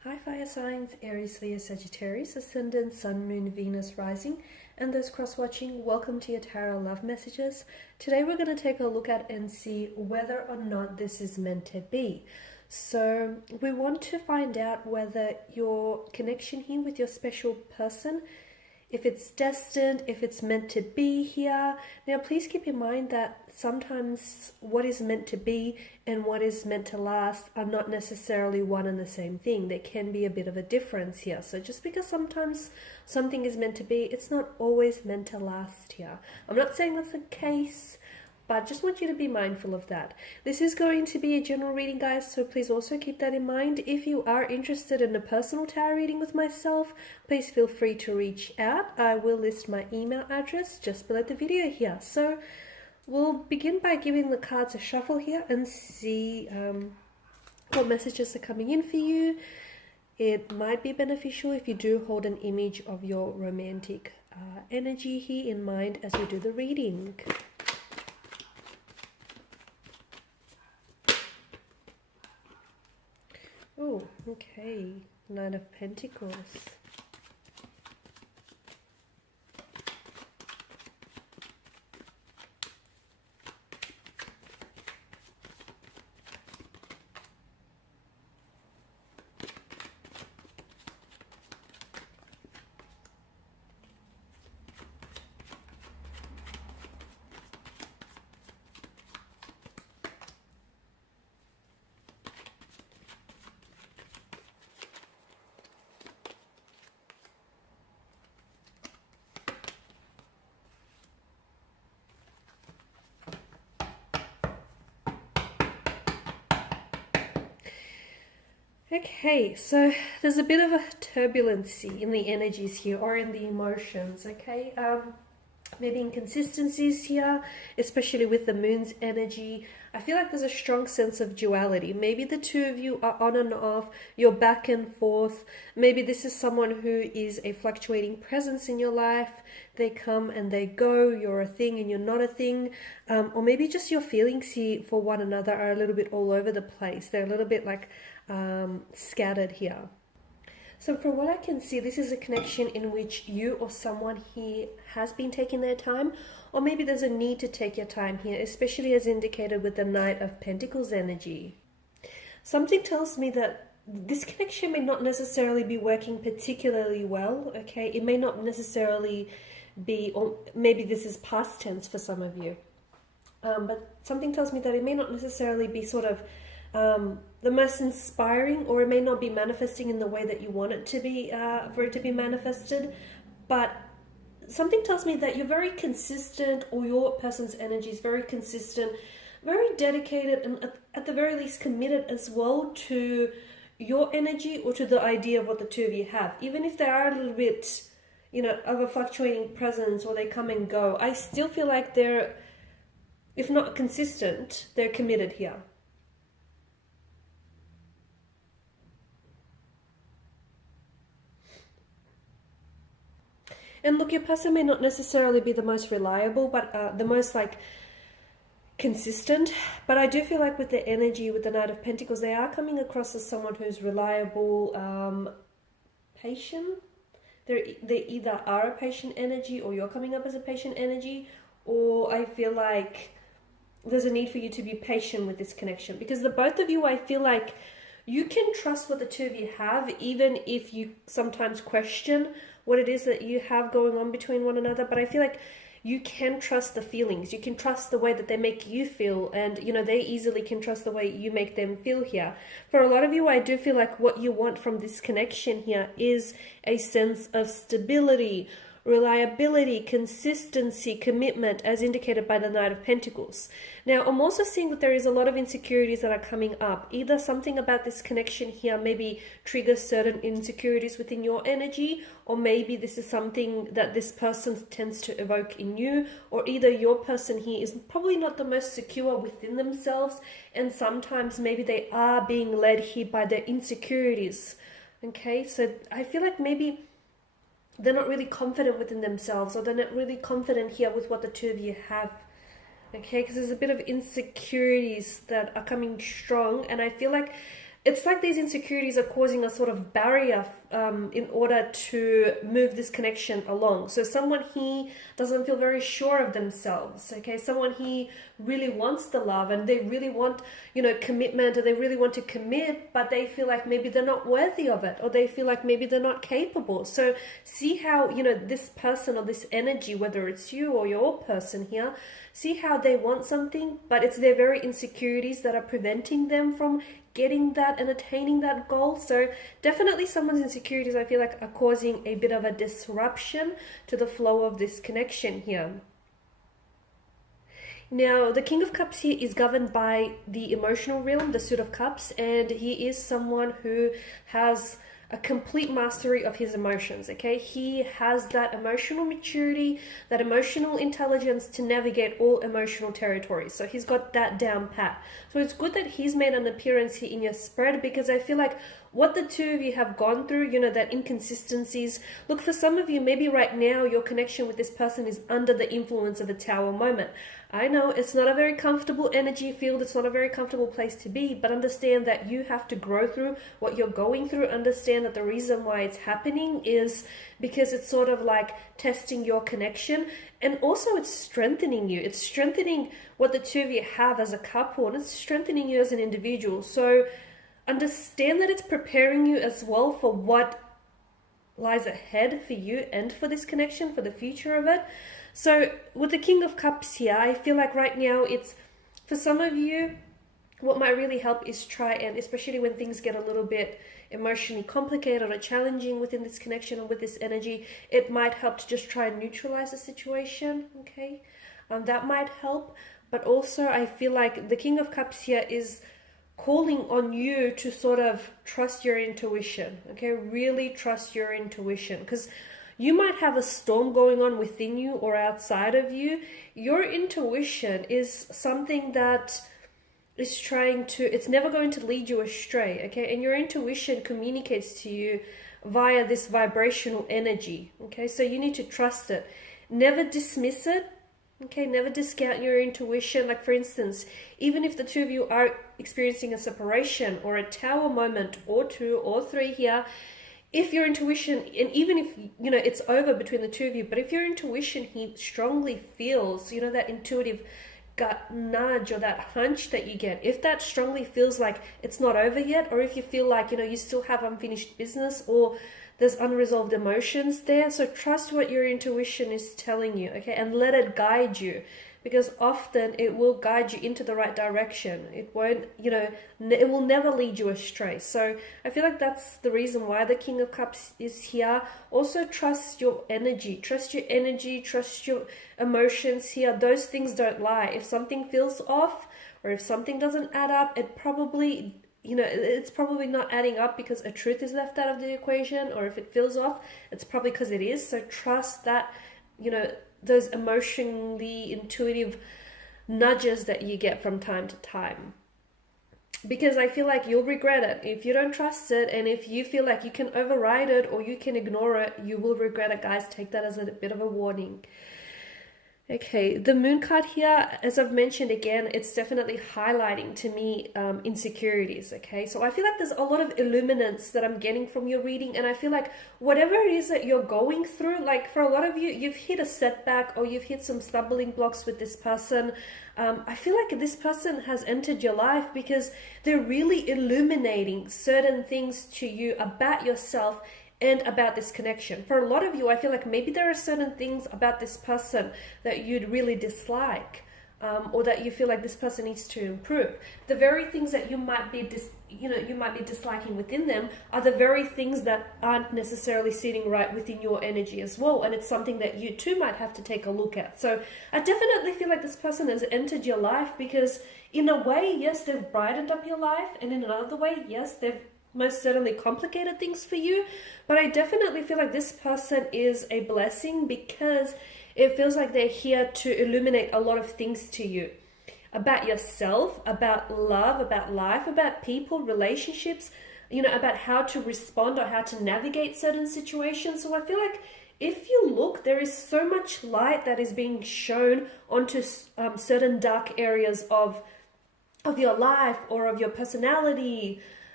Hi fire signs, Aries, Leo, Sagittarius, Ascendant, Sun, Moon, Venus, Rising, and those cross-watching, welcome to your tarot love messages. Today we're going to take a look at and see whether or not this is meant to be. So we want to find out whether your connection here with your special person, if it's destined, if it's meant to be here. Now, please keep in mind that sometimes what is meant to be and what is meant to last are not necessarily one and the same thing. There can be a bit of a difference here. So just because sometimes something is meant to be, it's not always meant to last here. I'm not saying that's the case, but just want you to be mindful of that. This is going to be a general reading, guys, so please also keep that in mind. If you are interested in a personal tarot reading with myself, please feel free to reach out. I will list my email address just below the video here. So we'll begin by giving the cards a shuffle here and see what messages are coming in for you. It might be beneficial if you do hold an image of your romantic energy here in mind as we do the reading. Oh, okay. Nine of Pentacles. Okay, so there's a bit of a turbulency in the energies here or in the emotions, okay? Maybe inconsistencies here, especially with the moon's energy. I feel like there's a strong sense of duality. Maybe the two of you are on and off, you're back and forth. Maybe this is someone who is a fluctuating presence in your life. They come and they go, you're a thing and you're not a thing. Or maybe just your feelings here for one another are a little bit all over the place. They're a little bit like scattered here. So from what I can see, this is a connection in which you or someone here has been taking their time, or maybe there's a need to take your time here, especially as indicated with the Knight of Pentacles energy. Something tells me that this connection may not necessarily be working particularly well, okay? It may not necessarily be, or maybe this is past tense for some of you, but something tells me that it may not necessarily be sort of the most inspiring, or it may not be manifesting in the way that you want it to be, for it to be manifested. But something tells me that you're very consistent, or your person's energy is very consistent, very dedicated, and at the very least committed as well to your energy or to the idea of what the two of you have. Even if they are a little bit, you know, of a fluctuating presence, or they come and go, I still feel like they're, if not consistent, they're committed here. And look, your person may not necessarily be the most reliable, but the most like consistent. But I do feel like with the energy, with the Knight of Pentacles, they are coming across as someone who's reliable, patient. They either are a patient energy, or you're coming up as a patient energy, or I feel like there's a need for you to be patient with this connection, because the both of you, I feel like you can trust what the two of you have, even if you sometimes question what it is that you have going on between one another. But I feel like you can trust the feelings, you can trust the way that they make you feel, and you know, they easily can trust the way you make them feel here. For a lot of you, I do feel like what you want from this connection here is a sense of stability, reliability, consistency, commitment, as indicated by the Knight of Pentacles. Now, I'm also seeing that there is a lot of insecurities that are coming up. Either something about this connection here maybe triggers certain insecurities within your energy, or maybe this is something that this person tends to evoke in you, or either your person here is probably not the most secure within themselves, and sometimes maybe they are being led here by their insecurities. Okay, so I feel like maybe they're not really confident within themselves, or they're not really confident here with what the two of you have. Okay, because there's a bit of insecurities that are coming strong, and I feel like it's like these insecurities are causing a sort of barrier in order to move this connection along. So someone here doesn't feel very sure of themselves, okay? Someone here really wants the love and they really want, you know, commitment, or they really want to commit, but they feel like maybe they're not worthy of it, or they feel like maybe they're not capable. So see how, you know, this person or this energy, whether it's you or your person here, see how they want something, but it's their very insecurities that are preventing them from getting that and attaining that goal. So definitely someone's insecurities, I feel like, are causing a bit of a disruption to the flow of this connection here. Now, the King of Cups here is governed by the emotional realm, the Suit of Cups, and he is someone who has a complete mastery of his emotions, okay? He has that emotional maturity, that emotional intelligence to navigate all emotional territories. So he's got that down pat. So it's good that he's made an appearance here in your spread, because I feel like what the two of you have gone through, you know, that inconsistencies. Look, for some of you, maybe right now your connection with this person is under the influence of a Tower moment. I know it's not a very comfortable energy field, it's not a very comfortable place to be, but understand that you have to grow through what you're going through. Understand that the reason why it's happening is because it's sort of like testing your connection, and also it's strengthening you. It's strengthening what the two of you have as a couple, and it's strengthening you as an individual. So understand that it's preparing you as well for what lies ahead for you and for this connection, for the future of it. So with the King of Cups here, I feel like right now it's, for some of you, what might really help is try and, especially when things get a little bit emotionally complicated or challenging within this connection or with this energy, it might help to just try and neutralize the situation, okay? That might help. But also I feel like the King of Cups here is calling on you to sort of trust your intuition, okay? Really trust your intuition, because you might have a storm going on within you or outside of you. Your intuition is something that is trying to, it's never going to lead you astray, okay? And your intuition communicates to you via this vibrational energy, okay? So you need to trust it. Never dismiss it, okay? Never discount your intuition. Like, for instance, even if the two of you are experiencing a separation or a Tower moment or two or three here, if your intuition, and even if, you know, it's over between the two of you, but if your intuition, he strongly feels, you know, that intuitive gut nudge or that hunch that you get, if that strongly feels like it's not over yet, or if you feel like, you know, you still have unfinished business or there's unresolved emotions there, so trust what your intuition is telling you, okay, and let it guide you. Because often it will guide you into the right direction. It won't, you know, it will never lead you astray. So I feel like that's the reason why the King of Cups is here. Also trust your energy. Trust your energy. Trust your emotions here. Those things don't lie. If something feels off or if something doesn't add up, it probably, you know, it's probably not adding up because a truth is left out of the equation. Or if it feels off, it's probably because it is. So trust that, you know, those emotionally intuitive nudges that you get from time to time, because I feel like you'll regret it if you don't trust it. And if you feel like you can override it or you can ignore it, you will regret it, guys. Take that as a bit of a warning. Okay, the Moon card here, as I've mentioned again, it's definitely highlighting to me insecurities, okay? So I feel like there's a lot of illuminance that I'm getting from your reading, and I feel like whatever it is that you're going through, like for a lot of you, you've hit a setback or you've hit some stumbling blocks with this person. I feel like this person has entered your life because they're really illuminating certain things to you about yourself and about this connection. For a lot of you, I feel like maybe there are certain things about this person that you'd really dislike, or that you feel like this person needs to improve. The very things that you might be disliking within them are the very things that aren't necessarily sitting right within your energy as well, and it's something that you too might have to take a look at. So I definitely feel like this person has entered your life because in a way, yes, they've brightened up your life, and in another way, yes, they've most certainly complicated things for you. But I definitely feel like this person is a blessing because it feels like they're here to illuminate a lot of things to you about yourself, about love, about life, about people, relationships, you know, about how to respond or how to navigate certain situations. So I feel like if you look, there is so much light that is being shown onto certain dark areas of your life or of your personality,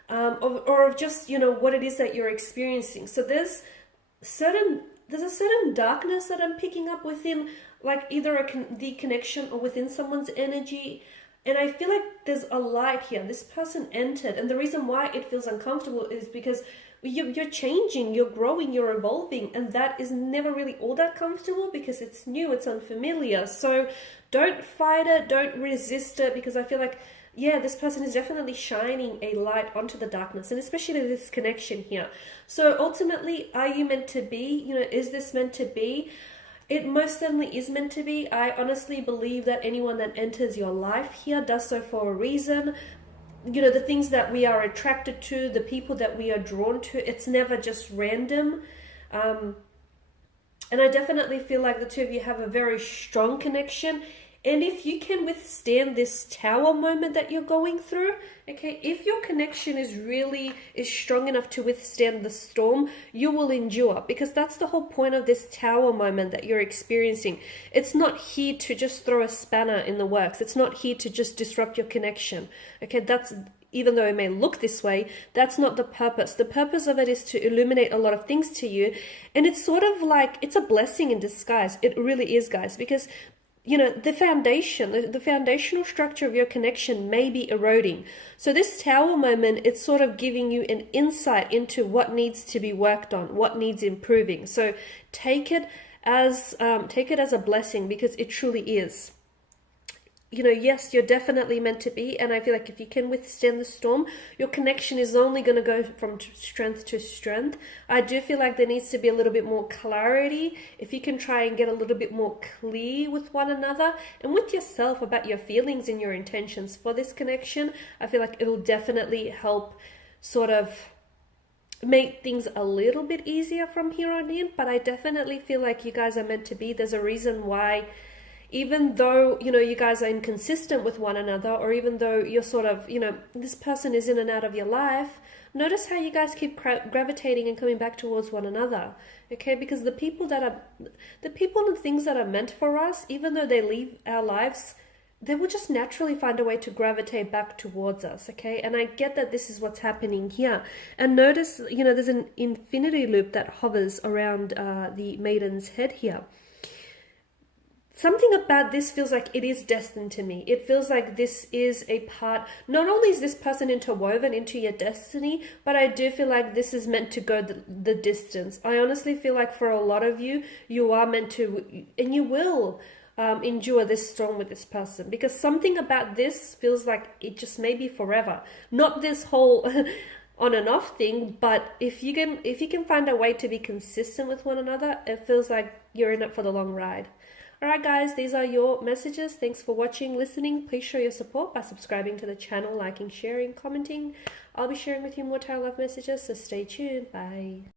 or of just, you know, what it is that you're experiencing. So there's a certain darkness that I'm picking up within, like either the connection or within someone's energy. And I feel like there's a light here. This person entered, and the reason why it feels uncomfortable is because you're changing, you're growing, you're evolving, and that is never really all that comfortable because it's new, it's unfamiliar. So don't fight it, don't resist it, because I feel like, yeah, this person is definitely shining a light onto the darkness, and especially this connection here. So ultimately, are you meant to be? You know, is this meant to be? It most certainly is meant to be. I honestly believe that anyone that enters your life here does so for a reason. You know, the things that we are attracted to, the people that we are drawn to, it's never just random. And I definitely feel like the two of you have a very strong connection. And if you can withstand this tower moment that you're going through, okay, if your connection is strong enough to withstand the storm, you will endure, because that's the whole point of this tower moment that you're experiencing. It's not here to just throw a spanner in the works. It's not here to just disrupt your connection. Okay, even though it may look this way, that's not the purpose. The purpose of it is to illuminate a lot of things to you. And it's sort of like, it's a blessing in disguise. It really is, guys, because you know, the foundational structure of your connection may be eroding. So this tower moment, it's sort of giving you an insight into what needs to be worked on, what needs improving. So take it as a blessing, because it truly is. You know, yes, you're definitely meant to be, and I feel like if you can withstand the storm, your connection is only going to go from strength to strength. I do feel like there needs to be a little bit more clarity. If you can try and get a little bit more clear with one another and with yourself about your feelings and your intentions for this connection, I feel like it'll definitely help sort of make things a little bit easier from here on in. But I definitely feel like you guys are meant to be. There's a reason why, even though, you know, you guys are inconsistent with one another, or even though you're sort of, you know, this person is in and out of your life, notice how you guys keep gravitating and coming back towards one another, okay? Because the people and things that are meant for us, even though they leave our lives, they will just naturally find a way to gravitate back towards us, okay? And I get that this is what's happening here. And notice, you know, there's an infinity loop that hovers around the maiden's head here. Something about this feels like it is destined to me. It feels like this is a part, not only is this person interwoven into your destiny, but I do feel like this is meant to go the distance. I honestly feel like for a lot of you, you are meant to, and you will endure this storm with this person, because something about this feels like it just may be forever. Not this whole on and off thing, but if you can find a way to be consistent with one another, it feels like you're in it for the long ride. Alright guys, these are your messages. Thanks for watching, listening. Please show your support by subscribing to the channel, liking, sharing, commenting. I'll be sharing with you more tarot love messages, so stay tuned. Bye.